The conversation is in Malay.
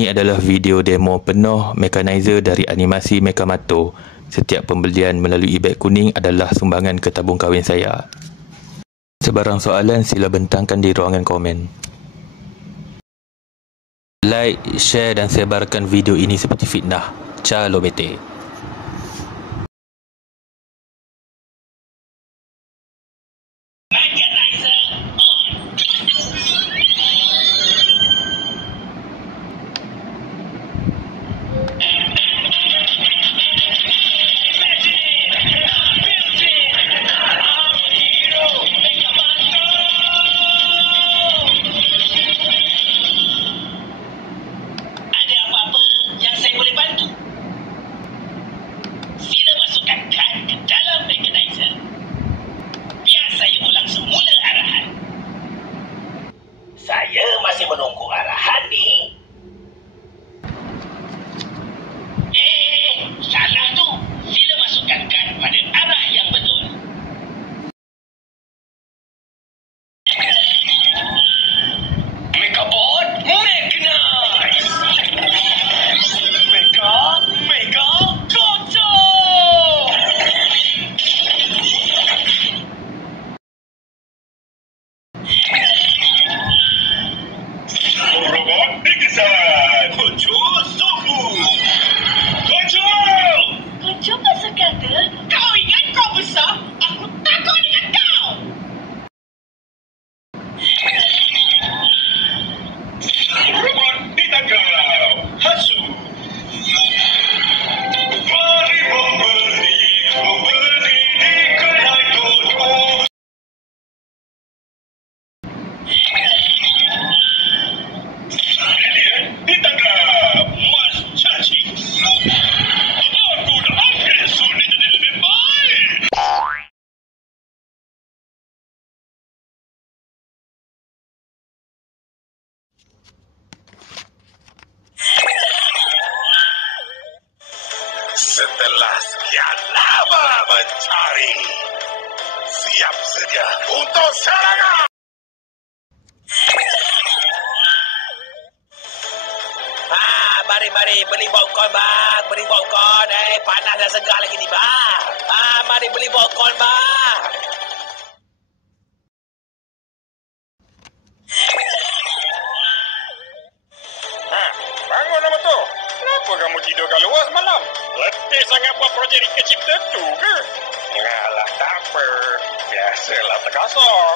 Ini adalah video demo penuh mekanizer dari animasi Mekamato. Setiap pembelian melalui beg kuning adalah sumbangan ke tabung kahwin saya. Sebarang soalan sila bentangkan di ruangan komen. Like, share dan sebarkan video ini seperti fitnah. Ciao bete. Saya masih menunggu arahan ni. Salah tu. Sila masukkan kad pada arah yang betul. Megabot, mechanize. Mega, Gojo! Robot Pegasus! Gojo Sofu! Gojo! Gojo masuk kata, kau ingat kau besar? Aku takut dengan kau! Robot ditangkap! Hasu! Mari membeli di kedai Gojo! Ditangkap! Mas Caci! Aku dah ambil sulit jadi lebih baik! Setelah sekian lama mencari, siap sedia untuk serangan! Mari beli popcorn bang, beli popcorn. Panas dan segar lagi ni bang. Mari beli popcorn bang. Bangun nama tu. Kenapa kamu tidur kat luar semalam? Letih sangat buat projek kecil tu ke? Alah, tak apa. Biasalah terkasar.